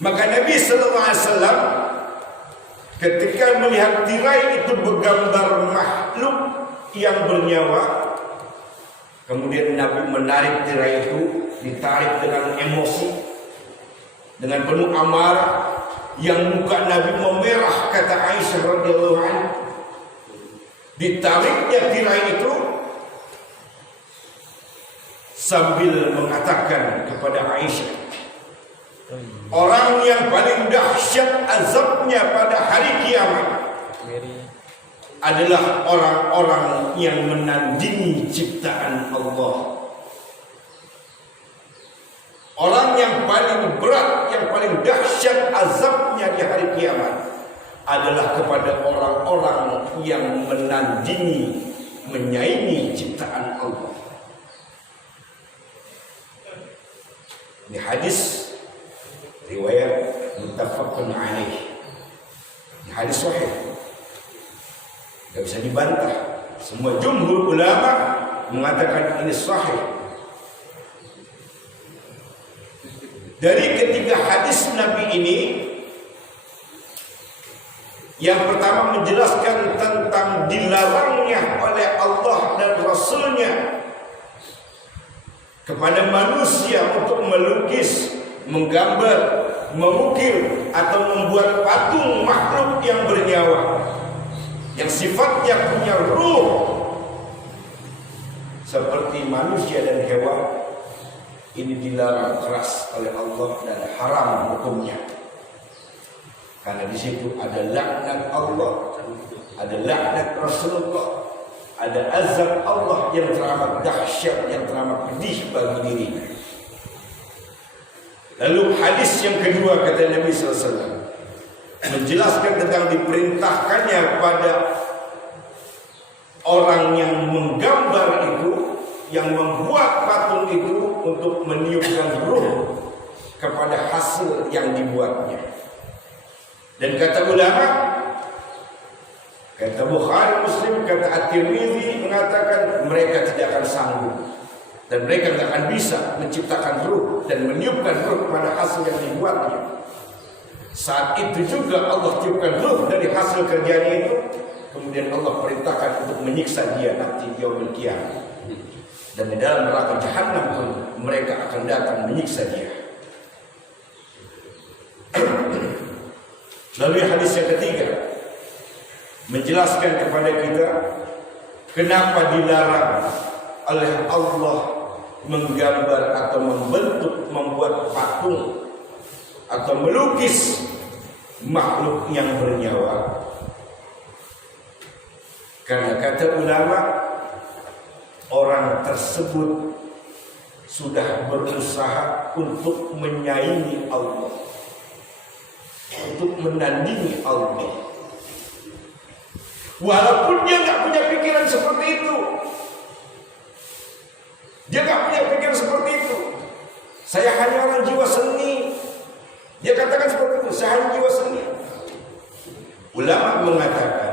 Maka Nabi sallallahu alaihi wasallam ketika melihat tirai itu bergambar makhluk yang bernyawa, kemudian Nabi menarik tirai itu, ditarik dengan emosi, dengan penuh amarah, yang muka Nabi memerah, kata Aisyah radhiyallahu anha. Ditariknya tirai itu sambil mengatakan kepada Aisyah, orang yang paling dahsyat azabnya pada hari kiamat adalah orang-orang yang menandingi ciptaan Allah. Orang yang paling berat, yang paling dahsyat azabnya di hari kiamat adalah kepada orang-orang yang menandingi, menyaingi ciptaan Allah. Ini hadis riwayat muttafaqun alaih. Ini hadis sahih, tidak bisa dibantah. Semua jumhur ulama mengatakan ini sahih. Dari ketiga hadis Nabi ini, yang pertama menjelaskan tentang dilarangnya oleh Allah dan Rasulnya kepada manusia untuk melukis, menggambar, mengukir atau membuat patung makhluk yang bernyawa, yang sifatnya punya ruh seperti manusia dan hewan. Ini dilarang keras oleh Allah dan haram hukumnya. Karena di situ ada laknat Allah, ada laknat Rasulullah, ada azab Allah yang teramat dahsyat, yang teramat pedih bagi dirinya. Lalu hadis yang kedua kata Nabi SAW menjelaskan tentang diperintahkannya pada orang yang menggambar itu, yang membuat patung itu untuk meniupkan ruh kepada hasil yang dibuatnya. Dan kata ulama, kata Bukhari, Muslim, kata At-Tirmidzi mengatakan mereka tidak akan sanggup dan mereka tidak akan bisa menciptakan ruh dan meniupkan ruh kepada hasil yang dibuatnya. Saat itu juga Allah tiupkan ruh dari hasil kerjanya itu, kemudian Allah perintahkan untuk menyiksa dia nanti di yaumul qiyamah. Dan di dalam neraka Jahannam pun mereka akan datang menyiksa dia. Lalu hadis yang ketiga menjelaskan kepada kita kenapa dilarang oleh Allah menggambar atau membentuk, membuat patung atau melukis makhluk yang bernyawa. Karena kata ulama, orang tersebut sudah berusaha untuk menyaingi Allah, untuk menandingi Allah. Walaupun dia nggak punya pikiran seperti itu, dia nggak punya pikiran seperti itu. Saya hanya orang jiwa seni. Dia katakan seperti itu, saya hanya jiwa seni. Ulama mengatakan,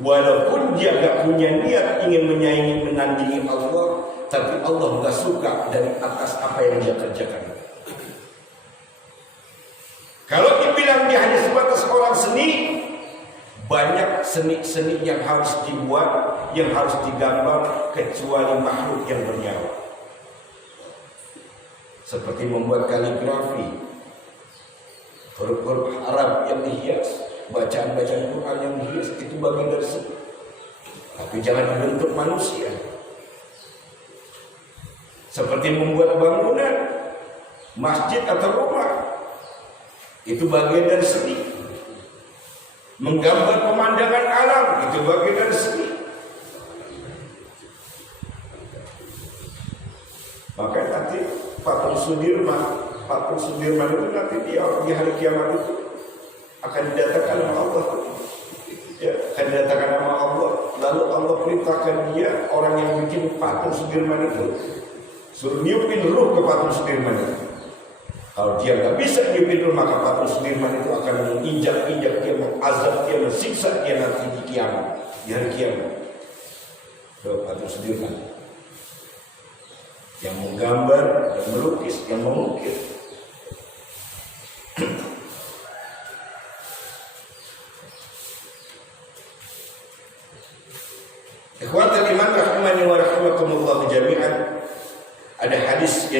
walaupun dia nggak punya niat ingin menyaingi, menandingi Allah, tapi Allah nggak suka dari atas apa yang dia kerjakan. Kalau dibilang dia hanya sebatas orang seni, banyak seni-seni yang harus dibuat, yang harus digambar, kecuali makhluk yang bernyawa. Seperti membuat kaligrafi, huruf-huruf Arab yang dihias, bacaan-bacaan Quran yang dihias, itu bagian dari seni. Tapi jangan dibentuk manusia. Seperti membuat bangunan, masjid atau rumah, itu bagian dari seni. Menggambar pemandangan alam, itu bagian dari seni. Maka nanti patung Sudirman itu nanti di hari kiamat itu akan didatangkan sama Allah. Ya, akan didatangkan sama Allah. Lalu Allah perintahkan dia, orang yang bikin patung Sudirman itu, suruh niupin ruh ke patung Sudirman itu. Kalau dia nggak bisa niupin ruh, maka patung Sudirman itu akan menginjak-injak dia, mengazab dia, mensiksa dia nanti di kiamat, di hari kiamat. Patung Sudirman yang menggambar, yang melukis, yang mengukir.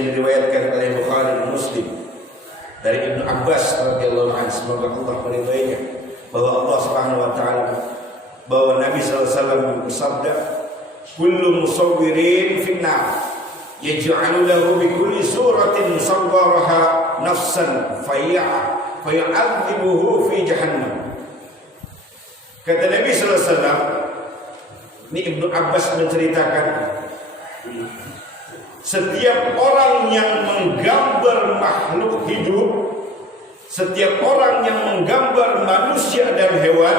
yang diriwayatkan oleh Bukhari dan Muslim dari Ibnu Abbas radhiyallahu anhu, semoga Allah meridainya, bahwa Allah Subhanahu wa taala, bahwa Nabi sallallahu alaihi wasallam bersabda, kullu musawwirin finnar yaj'alu lahu bi kulli suratin sawwaraha nafsan fayu'adzibuhu fi jahannam. Kata Nabi sallallahu alaihi wasallam, ini Ibnu Abbas menceritakan, setiap orang yang menggambar makhluk hidup, setiap orang yang menggambar manusia dan hewan,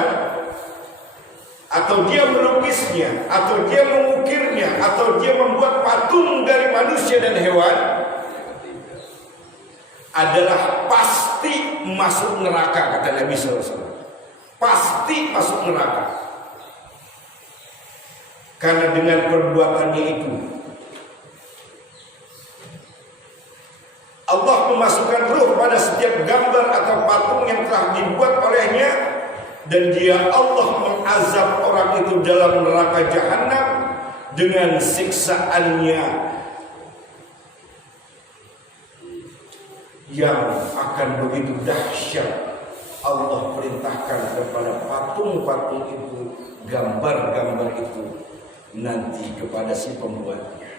atau dia melukisnya, atau dia mengukirnya, atau dia membuat patung dari manusia dan hewan, adalah pasti masuk neraka, kata Nabi SAW. Pasti masuk neraka. Karena dengan perbuatannya itu Allah memasukkan ruh pada setiap gambar atau patung yang telah dibuat olehnya, dan dia Allah mengazab orang itu dalam neraka jahanam dengan siksaannya yang akan begitu dahsyat. Allah perintahkan kepada patung-patung itu, gambar-gambar itu nanti kepada si pembuatnya.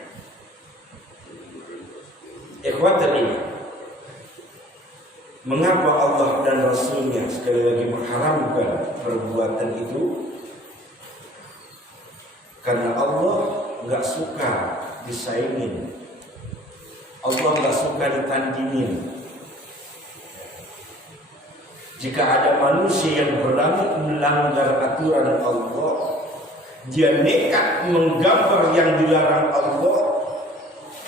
Ikhwatul iman, mengapa Allah dan Rasulnya sekali lagi mengharamkan perbuatan itu? Karena Allah nggak suka disaingin, Allah nggak suka ditandingin. Jika ada manusia yang berani melanggar aturan Allah, dia nekat menggambar yang dilarang Allah,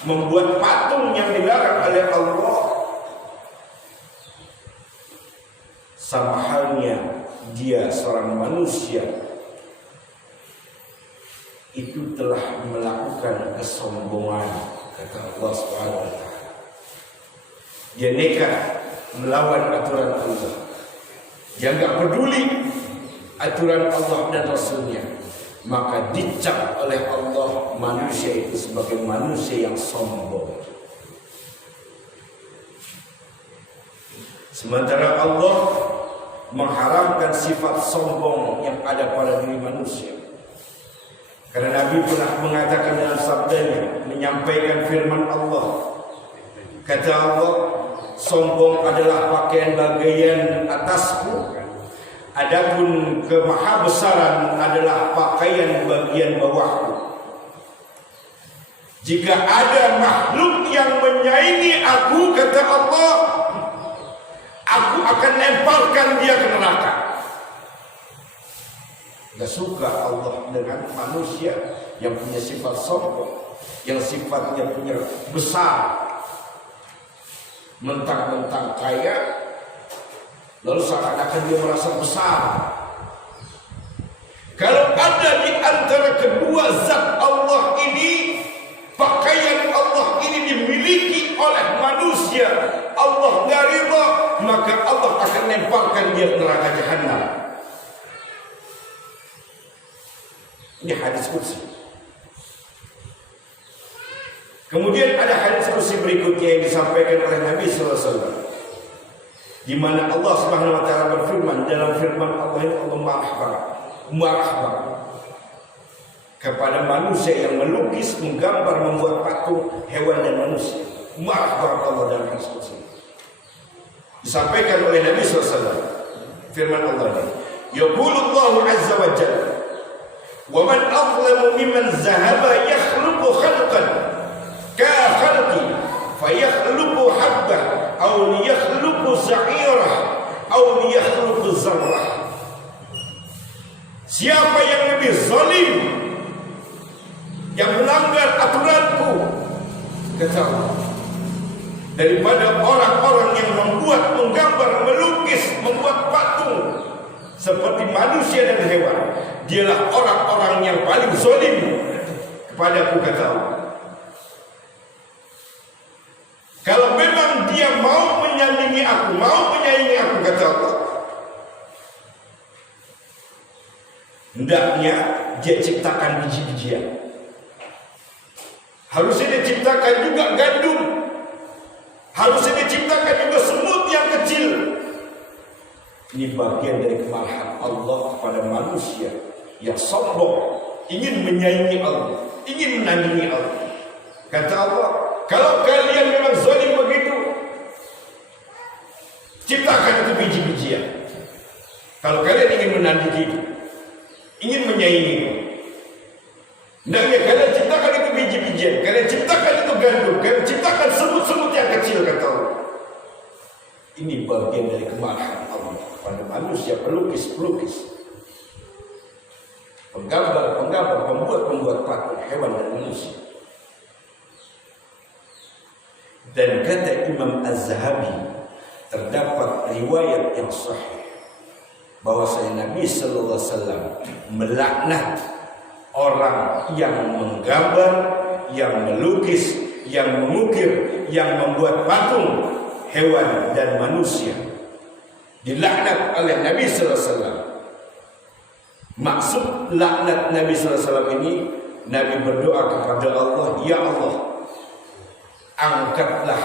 membuat patung yang dilarang oleh Allah, sama halnya dia seorang manusia itu telah melakukan kesombongan, kata Allah Subhanahu wa taala. Dia nekat melawan aturan Allah, dia enggak peduli aturan Allah dan Rasulnya, maka dicap oleh Allah manusia itu sebagai manusia yang sombong. Sementara Allah mengharamkan sifat sombong yang ada pada diri manusia. Karena Nabi pernah mengatakan dalam sabdanya, menyampaikan firman Allah, kata Allah, sombong adalah pakaian bagian atasku, adapun kemahabesaran adalah pakaian bagian bawahku. Jika ada makhluk yang menyaingi aku, kata Allah, aku akan lemparkan dia ke neraka. Gak suka Allah dengan manusia yang punya sifat sombong, yang sifatnya punya besar, mentang-mentang kaya, lalu seakan-akan dia merasa besar. Kalau ada di antara kedua zat Allah ini, pakaian Allah ini dimiliki oleh manusia, Allah nggak ridha, maka Allah akan lemparkan dia ke neraka jahanam. Ini hadis qudsi. Kemudian ada hadis qudsi berikutnya yang disampaikan oleh Nabi sallallahu alaihi wasallam, di mana Allah Subhanahu wa taala berfirman, dalam firman Allah ini Allah marah banget kepada manusia yang melukis, menggambar, membuat patung hewan dan manusia. Marah banget Allah dalam hadis qudsi. Disampaikan oleh Nabi sallallahu alaihi wasallam, firman Allah ini, yaqulullahu azza wa jalla, wa man azlamu mimman zahaba yakhluqu khalqan ka khalqi fayakhluqu habbah aw liyakhluqu sa'irah aw liyakhluqu zarrah. Siapa yang lebih zalim, yang melanggar aturanku, kata Allah, daripada orang-orang yang membuat, menggambar, melukis, membuat patung seperti manusia dan hewan. Dialah orang-orang yang paling zalim kepadaku, kata Allah. Kalau memang dia mau menyaingi aku, kata Allah, hendaknya dia ciptakan biji-bijian. Harusnya dia ciptakan juga gandum, Harusnya diciptakan juga semut yang kecil. Ini bagian dari kemarahan Allah kepada manusia yang sombong, ingin menyaingi Allah, ingin menandingi Allah. Kata Allah, kalau kalian memang zalim begitu, ciptakan itu biji-bijian. Kalau kalian ingin menandingi itu, ingin menyaingi itu, hendaknya kalian ciptakan itu biji-bijian, kalian ciptakan itu gandum, kalian ciptakan semut-semut yang kecil, kata Allah. Ini bagian dari kemarahan Allah pada manusia, pelukis-pelukis, penggambar-penggambar, pembuat-pembuat patung hewan dan manusia. Dan kata Imam Az-Zahabi, terdapat riwayat yang sahih bahwasanya Nabi sallallahu alaihi wasallam melaknat orang yang menggambar, yang melukis, yang mengukir, yang membuat patung hewan dan manusia. Dilaknat oleh Nabi sallallahu alaihi wasallam. Maksud laknat Nabi sallallahu alaihi wasallam ini, Nabi berdoa kepada Allah, ya Allah, angkatlah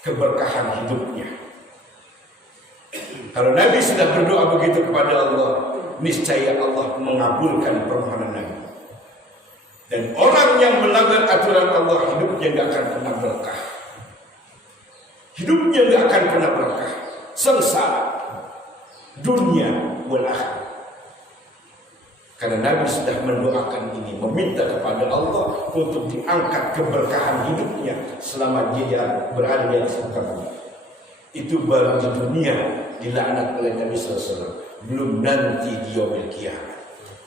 keberkahan hidupnya. Kalau Nabi sudah berdoa begitu kepada Allah, niscaya Allah mengabulkan permohonan Nabi. Dan orang yang melanggar aturan Allah, hidupnya tidak akan pernah berkah. Hidupnya tidak akan pernah berkah. Sengsara dunia wal akhirat. Karena Nabi sudah mendoakan ini, meminta kepada Allah untuk diangkat keberkahan hidupnya selama dia berada di atas muka bumi. Itu baru di dunia dilaknat oleh Nabi SAW. Belum nanti di yaumil qiyamah.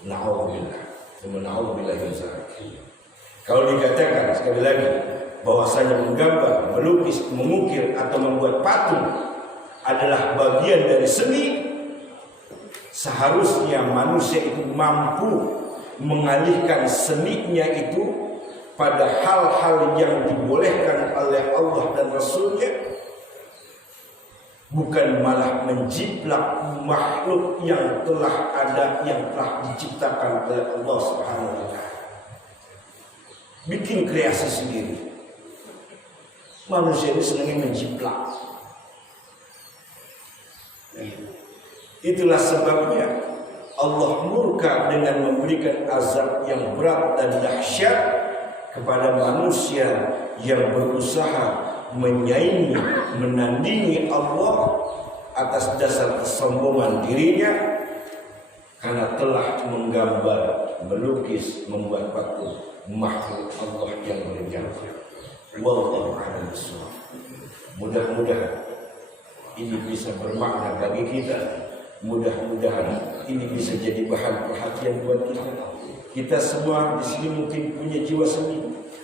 Na'udzubillah. Na'udzubillah min dzalik. Kalau dikatakan sekali lagi bahwasanya menggambar, melukis, mengukir atau membuat patung adalah bagian dari seni, seharusnya manusia itu mampu mengalihkan seninya itu pada hal-hal yang dibolehkan oleh Allah dan Rasulnya, bukan malah menjiplak makhluk yang telah ada, yang telah diciptakan oleh Allah Subhanahu wa taala. Bikin kreasi sendiri. Manusia ini senangnya menjiplak. Itulah sebabnya Allah murka dengan memberikan azab yang berat dan dahsyat kepada manusia yang berusaha menyaingi, menandingi Allah atas dasar kesombongan dirinya karena telah menggambar, melukis, membuat patung makhluk Allah yang berjangka. Wallahu a'lam bishawab. Mudah-mudahan ini bisa bermakna bagi kita. Mudah-mudahan ini bisa jadi bahan perhatian buat kita. Kita semua di sini mungkin punya jiwa seni.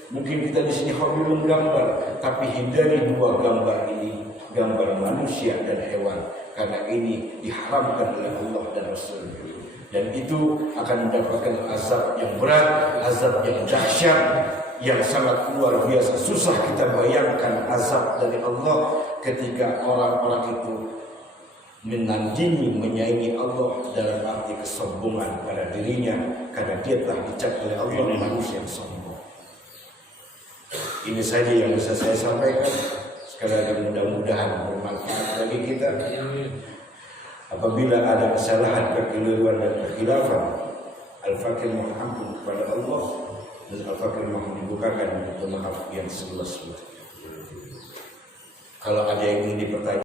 Mungkin kita di sini hobi menggambar, tapi hindari dua gambar ini, gambar manusia dan hewan, karena ini diharamkan oleh Allah dan Rasul. Dan itu akan mendapatkan azab yang berat, azab yang dahsyat, yang sangat luar biasa. Susah kita bayangkan azab dari Allah ketika orang-orang itu menandingi, menyaingi Allah dalam arti kesombongan pada dirinya, karena dia telah dicap oleh Allah manusia yang sombong. Ini saja yang bisa saya sampaikan. Sekali lagi mudah-mudahan bermanfaat bagi kita. Apabila ada kesalahan, kekeliruan dan kekhilafan, Al-Fakir mohon ampun kepada Allah, dan Al-Fakir mohon dibukakan untuk maaf yang seluas-luasnya. Kalau ada yang ingin dipertanyakan,